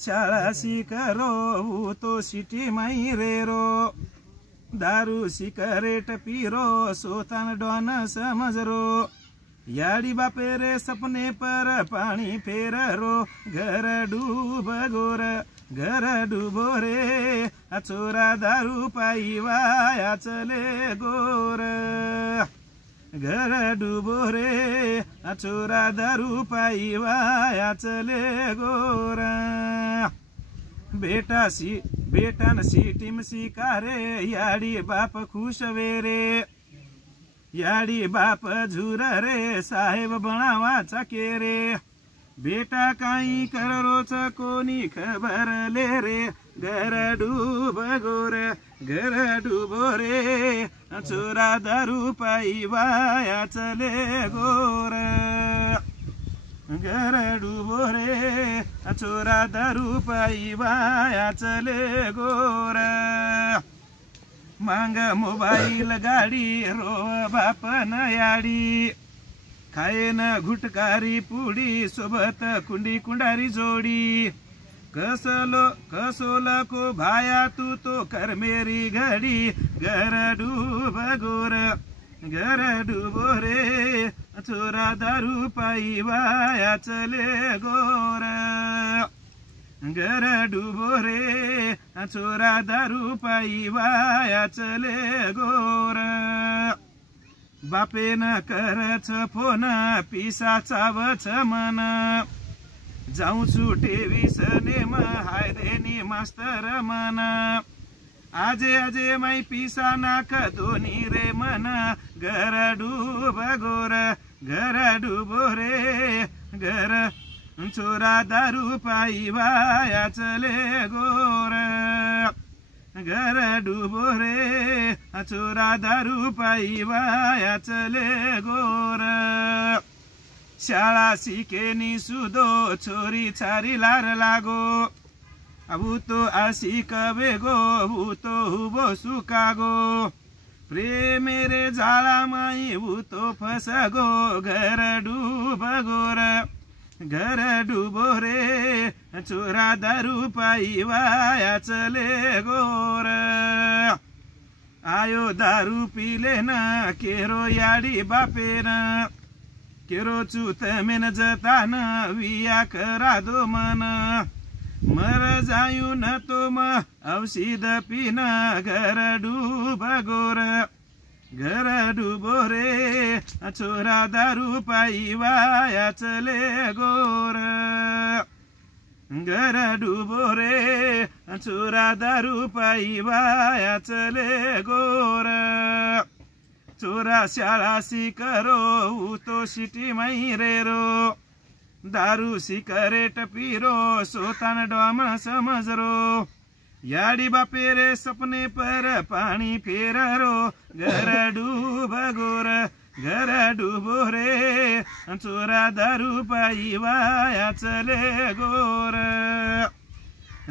शाळा सिकरो ऊ तो सिटीमै रेरो दारू सिकरेट पिरो सोतान डॉन समझरो याडी बापे रे सपने पर पानी फेर रो घर डूब गोर घर डूबो रे छोरा दारू पाइवाया चले गोर घर डूबो रे छोरा दारू पाइवाया चले गोर बेटा न सिटीम सिकारे याडी बाप खुश वेरे याडी बाप झुर रे साहेब बनावा चके रे बेटा काई करो छ कोनी खबर ले रे घर डूब गोर घर डूबो रे छोरा दारू पाइवाया चले गोर घर डूबो रे छोरा दारू पाइवाया चले गोर मांग मोबाइल गाडी रो बाप नयाडी खाएन घुटकारी पुडी सोबत कुंडी कुंडारी जोडी कसोला को भाया तू तो कर मेरी घडी घर डूब गोर घर डूबो रे छोरा दारू पाइवाया चले गोर घर डूबो रे छोरा दारू पाइवाया चले गोर बापे न करछ फोन पिसा चाव छ मन जाउँछु टेविस नेम हाइदेनी मास्टर मन आजे मै पिसा नाक दोनी रे मन घर डूब गोर घर डूबो रे घर छोरा दारू पाइवाया चले गोर घर डूबो रे छोरा दारू पाइवाया चले गोर शाळा सिकेनी सुदो छोरी छारी लार लागो अब तो आशी कबे गो ऊ तो हुबो सुकागो प्रेम रे झाला माई ऊ तो फस गो घर डूब गोर घर डूबो रे छोरा दारू पाइवाया चले गोर आयो दारू पीले न केरो याडी बापे न केरो चूत मेन जता न विया करा दो मन मर जायु न तो म औषध पीन घर डूब गोर घर डूबो रे छोरा दारू पाइवाया चले गोर घर डूबो रे छोरा दारू पाइवाया चले गोर छोरा शाळा सिकरो ऊ तो सिटीमै रेरो दारू सिकरेट पिरो सोतान डॉम समझरो याडी बापे रे सपने पर पानी फेर रो घर डूब गोर घर डूबो रे छोरा दारू पाइवाया चले गोर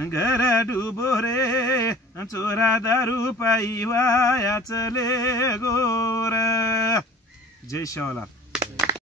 घर डूबो रे छोरा दारू पाइवाया चले गोर। जय श्यामलाल।